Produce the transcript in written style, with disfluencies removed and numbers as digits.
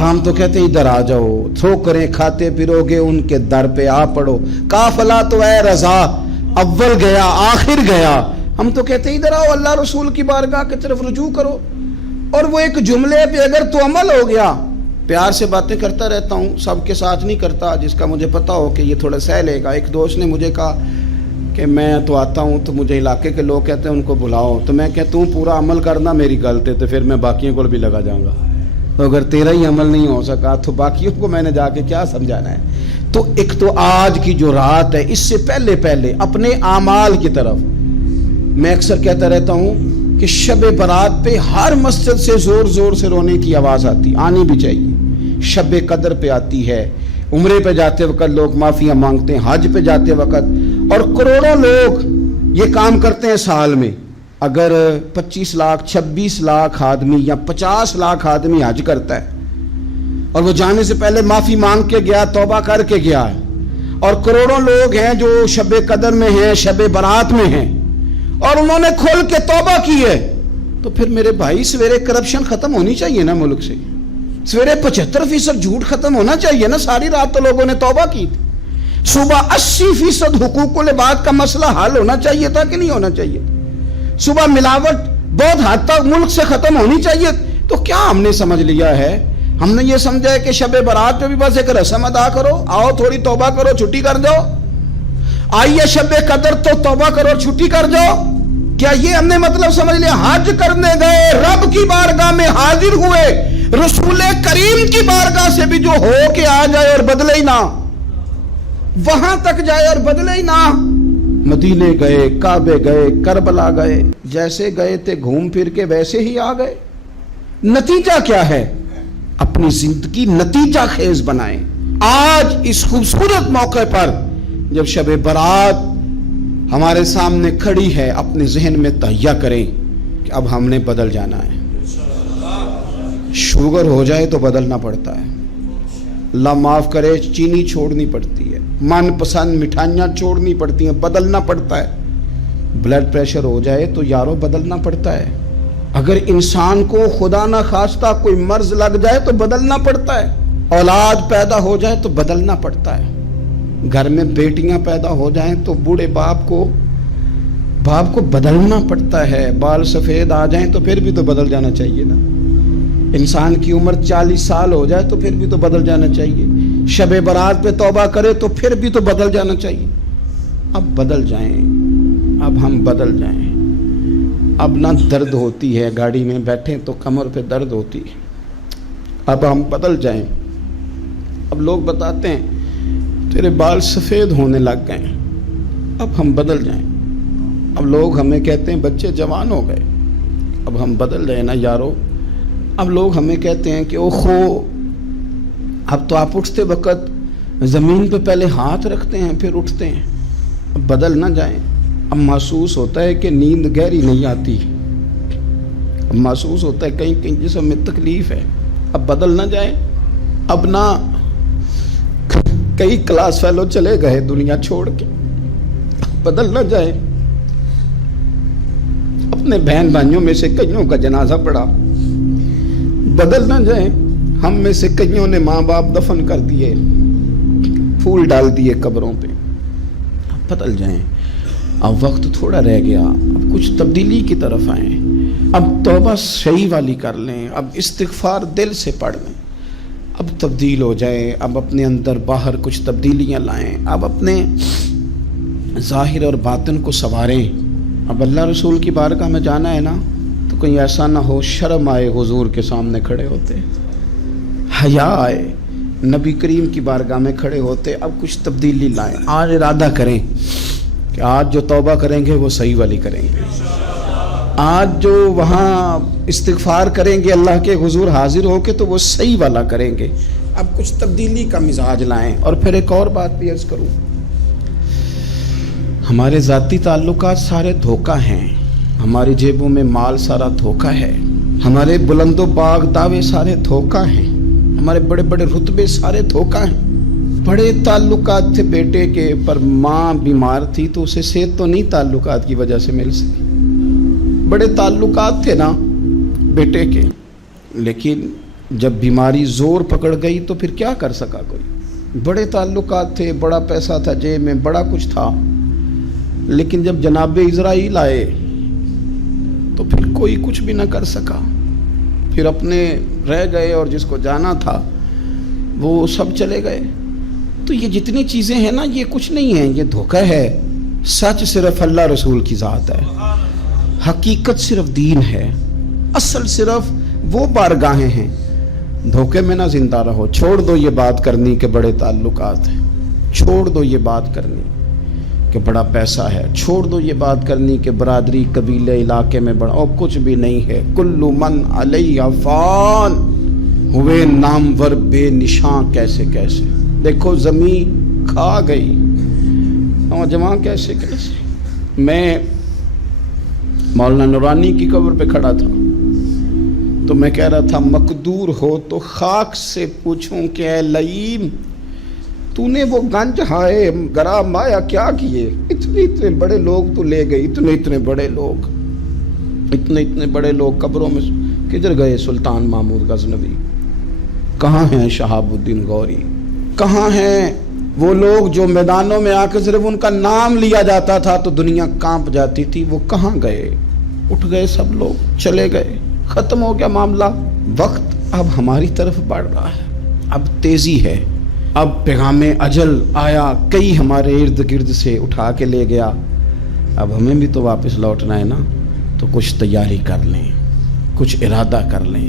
हम तो कहते हैं इधर आ जाओ, ठोकरें खाते फिरोगे उनके दर पे आ पड़ो, काफला तो है रजा, अव्वल गया आखिर गया। हम तो कहते हैं इधर आओ, अल्लाह रसूल की बारगाह की तरफ रुजू करो। और वो एक जुमले पे अगर तो अमल हो गया, प्यार से बातें करता रहता हूँ, सबके साथ नहीं करता, जिसका मुझे पता हो कि ये थोड़ा सह लेगा। एक दोस्त ने मुझे कहा कि मैं तो आता हूँ तो मुझे इलाके के लोग कहते हैं उनको बुलाओ, तो मैं कहता हूँ पूरा अमल करना मेरी गलती, तो फिर मैं बाकियों को भी लगा जाऊँगा। तो अगर तेरा ही अमल नहीं हो सका तो बाकियों को मैंने जाके क्या समझाना है। तो एक तो आज की जो रात है, इससे पहले पहले अपने आमाल की तरफ, मैं अक्सर कहता रहता हूँ कि शब बारात पे हर मस्जिद से जोर जोर से रोने की आवाज़ आनी भी चाहिए। शब कदर पे आती है, उम्रे पे जाते वक्त लोग माफ़िया मांगते हैं, हज पे जाते वक्त, और करोड़ों लोग ये काम करते हैं साल में। अगर 25 लाख 26 लाख आदमी या 50 लाख आदमी हज करता है और वो जाने से पहले माफ़ी मांग के गया, तौबा करके गया है, और करोड़ों लोग हैं जो शब कदर में हैं, शब बारात में हैं, और उन्होंने खोल के तौबा की है, तो फिर मेरे भाई सवेरे करप्शन खत्म होनी चाहिए ना मुल्क से। सवेरे 75% झूठ खत्म होना चाहिए ना। सारी रात तो लोगों ने तौबा की थी। सुबह 80% हुकूकुल इबाद का मसला हल होना चाहिए था कि नहीं होना चाहिए। सुबह मिलावट बहुत हद तक मुल्क से खत्म होनी चाहिए। तो क्या हमने समझ लिया है? हमने ये समझा है कि शब बारात पे भी बस एक रस्म अदा करो, आओ थोड़ी तौबा करो, छुट्टी कर जाओ। आइए शब कदर तो तौबा करो, छुट्टी कर जाओ। क्या ये हमने मतलब समझ लिया? हज करने गए, रब की बारगाह में हाजिर हुए, रसूल करीम की बारगाह से भी जो हो के आ जाए और बदले ही ना, वहां तक जाए और बदले ही ना। मदीने गए, काबे गए, करबला गए, जैसे गए थे घूम फिर के वैसे ही आ गए। नतीजा क्या है? अपनी जिंदगी नतीजा खेज बनाएं। आज इस खूबसूरत मौके पर जब शब बारात हमारे सामने खड़ी है, अपने जहन में तहैया करें कि अब हमने बदल जाना है। शुगर हो जाए तो बदलना पड़ता है, अल्लाह माफ करे, चीनी छोड़नी पड़ती है, मनपसंद मिठाइयाँ छोड़नी पड़ती हैं, बदलना पड़ता है। ब्लड प्रेशर हो जाए तो यारों बदलना पड़ता है। अगर इंसान को खुदा ना खास्ता कोई मर्ज लग जाए तो बदलना पड़ता है। औलाद पैदा हो जाए तो बदलना पड़ता है। घर में बेटियां पैदा हो जाएं तो बूढ़े बाप को बदलना पड़ता है। बाल सफ़ेद आ जाएं तो फिर भी तो बदल जाना चाहिए ना। इंसान की उम्र 40 साल हो जाए तो फिर भी तो बदल जाना चाहिए। शब बारात पे तौबा करे तो फिर भी तो बदल जाना चाहिए। अब बदल जाएं, अब हम बदल जाएं। अब ना दर्द होती है, गाड़ी में बैठे तो कमर पे दर्द होती है, अब हम बदल जाएं। अब लोग बताते हैं तेरे बाल सफ़ेद होने लग गए, अब हम बदल जाएं। अब लोग हमें कहते हैं बच्चे जवान हो गए, अब हम बदल जाए ना यारो। अब लोग हमें कहते हैं कि ओहो, अब तो आप उठते वक्त ज़मीन पे पहले हाथ रखते हैं फिर उठते हैं। अब बदल ना जाएं। अब महसूस होता है कि नींद गहरी नहीं आती, अब महसूस होता है कहीं कहीं जिस्म में तकलीफ़ है। अब बदल ना जाएं। अब ना कई क्लास फेलो चले गए दुनिया छोड़ के, बदल ना जाए। अपने बहन भाइयों में से कईयों का जनाजा पड़ा, बदल ना जाए। हम में से कईयों ने माँ बाप दफन कर दिए, फूल डाल दिए कब्रों पे, बदल जाएं। अब वक्त थोड़ा रह गया, अब कुछ तब्दीली की तरफ आए। अब तौबा सही वाली कर लें, अब इस्तिग़फ़ार दिल से पढ़ लें, अब तब्दील हो जाए। अब अपने अंदर बाहर कुछ तब्दीलियाँ लाएं, अब अपने ज़ाहिर और बातिन को संवारें। अब अल्लाह रसूल की बारगाह में जाना है ना, तो कहीं ऐसा ना हो शर्म आए हुजूर के सामने खड़े होते, हया आए नबी करीम की बारगाह में खड़े होते। अब कुछ तब्दीली लाएं। आज इरादा करें कि आज जो तौबा करेंगे वो सही वाली करेंगे। आज जो वहाँ इस्तिग़फ़ार करेंगे अल्लाह के हुजूर हाजिर होके, तो वो सही वाला करेंगे। अब कुछ तब्दीली का मिजाज लाएं। और फिर एक और बात भी अर्ज़ करूँ, हमारे ज़ाती ताल्लुकात सारे धोखा हैं, हमारी जेबों में माल सारा धोखा है, हमारे बुलंदो बाग दावे सारे धोखा हैं, हमारे बड़े बड़े रुतबे सारे धोखा हैं। बड़े ताल्लुकात थे बेटे के, पर माँ बीमार थी तो उसे सेहत तो नहीं ताल्लुकात की वजह से मिल सकी। बड़े ताल्लुकात थे ना बेटे के, लेकिन جب بیماری زور پکڑ گئی تو پھر کیا کر سکا کوئی؟ بڑے تعلقات تھے، بڑا پیسہ تھا جیب میں، بڑا کچھ تھا، لیکن جب جناب اسرائیل آئے تو پھر کوئی کچھ بھی نہ کر سکا، پھر اپنے رہ گئے اور جس کو جانا تھا وہ سب چلے گئے۔ تو یہ جتنی چیزیں ہیں نا، یہ کچھ نہیں ہیں، یہ دھوکہ ہے۔ سچ صرف اللہ رسول کی ذات ہے، حقیقت صرف دین ہے، اصل صرف وہ بارگاہیں ہیں۔ دھوکے میں نہ زندہ رہو، چھوڑ دو یہ بات کرنی کہ بڑے تعلقات ہیں، چھوڑ دو یہ بات کرنی کہ بڑا پیسہ ہے، چھوڑ دو یہ بات کرنی کہ برادری قبیلے علاقے میں بڑا، اور کچھ بھی نہیں ہے۔ کل من علیہ فان، ہوئے نامور بے نشان کیسے کیسے، دیکھو زمین کھا گئی، نوجوان کیسے کیسے۔ میں مولانا نورانی کی قبر پہ کھڑا تھا تو میں کہہ رہا تھا مقدور ہو تو خاک سے پوچھوں کہ اے لئیم تو نے وہ گنج ہائے گرا مایا کیا کیے؟ اتنے بڑے لوگ تو لے گئی، اتنے بڑے لوگ، اتنے بڑے لوگ قبروں میں کدھر گئے؟ سلطان محمود غزنوی کہاں ہیں؟ شہاب الدین غوری کہاں ہیں؟ وہ لوگ جو میدانوں میں آ کے صرف ان کا نام لیا جاتا تھا تو دنیا کانپ جاتی تھی، وہ کہاں گئے؟ اٹھ گئے سب لوگ، چلے گئے، ختم ہو گیا معاملہ۔ وقت اب ہماری طرف بڑھ رہا ہے، اب تیزی ہے، اب پیغام اجل آیا، کئی ہمارے ارد گرد سے اٹھا کے لے گیا، اب ہمیں بھی تو واپس لوٹنا ہے نا، تو کچھ تیاری کر لیں، کچھ ارادہ کر لیں۔